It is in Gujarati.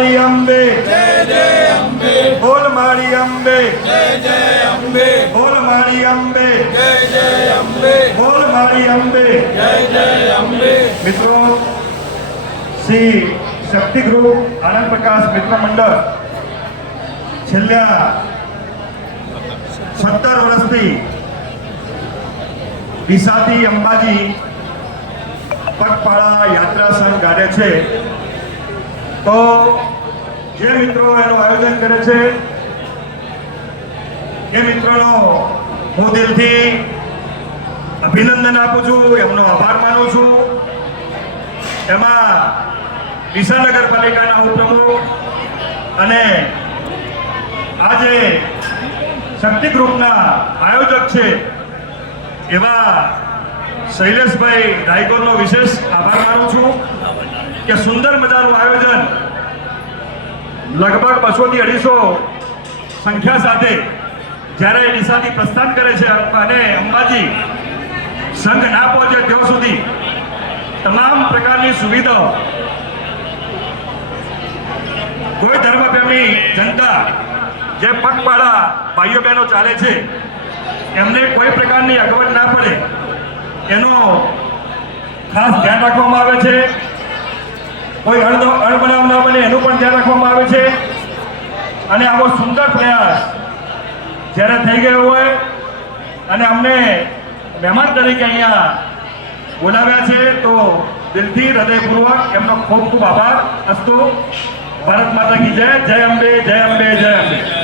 માળી અંબે. બોલ મારી અંબે. બોલ મારી અંબે. બોલ મારી અંબે. મિત્રો, શ્રી શક્તિ ગ્રુપ આનંદ પ્રકાશ મિત્ર મંડળ છેલ્લા સત્તર વર્ષથી ડીસાથી અંબાજી પગપાળા યાત્રા સંઘ કાઢે છે. તો જે મિત્રો એનું આયોજન કરે છે, એ મિત્રોનો હું દિલથી અભિનંદન આપું છું, એમનો આભાર માનું છું. એમાં ડીસા નગરપાલિકાના ઉપપ્રમુખ અને આજે શક્તિ ગ્રુપના આયોજક છે એવા શૈલેષભાઈ રાયગોરનો વિશેષ આભાર માનું છું કે સુંદર મજાનું આયોજન લગભગ બસોથી અઢીસો સંખ્યા સાથે જ્યારે ડીસાથી પ્રસ્થાન કરે છે અને અંબાજી સંઘ ના પહોંચે ત્યાં સુધી તમામ પ્રકારની સુવિધાઓ કોઈ ધર્મપ્રેમી જનતા જે પગપાળા ભાઈઓ બહેનો ચાલે છે, એમને કોઈ પ્રકારની અગવડ ના પડે. એનો ખાસ ધ્યાન રાખવામાં આવે છે. કોઈ અણ અણબનાવ ના બને એનું પણ ધ્યાન રાખવામાં આવે છે. અને આવો સુંદર પ્રયાસ જ્યારે થઈ ગયો હોય અને અમને મહેમાન તરીકે અહીંયા બોલાવ્યા છે, તો દિલથી હૃદયપૂર્વક એમનો ખૂબ ખૂબ આભાર. અસ્તુ. ભારત માતા કી જય. જય અંબે જય અંબે જય અંબે.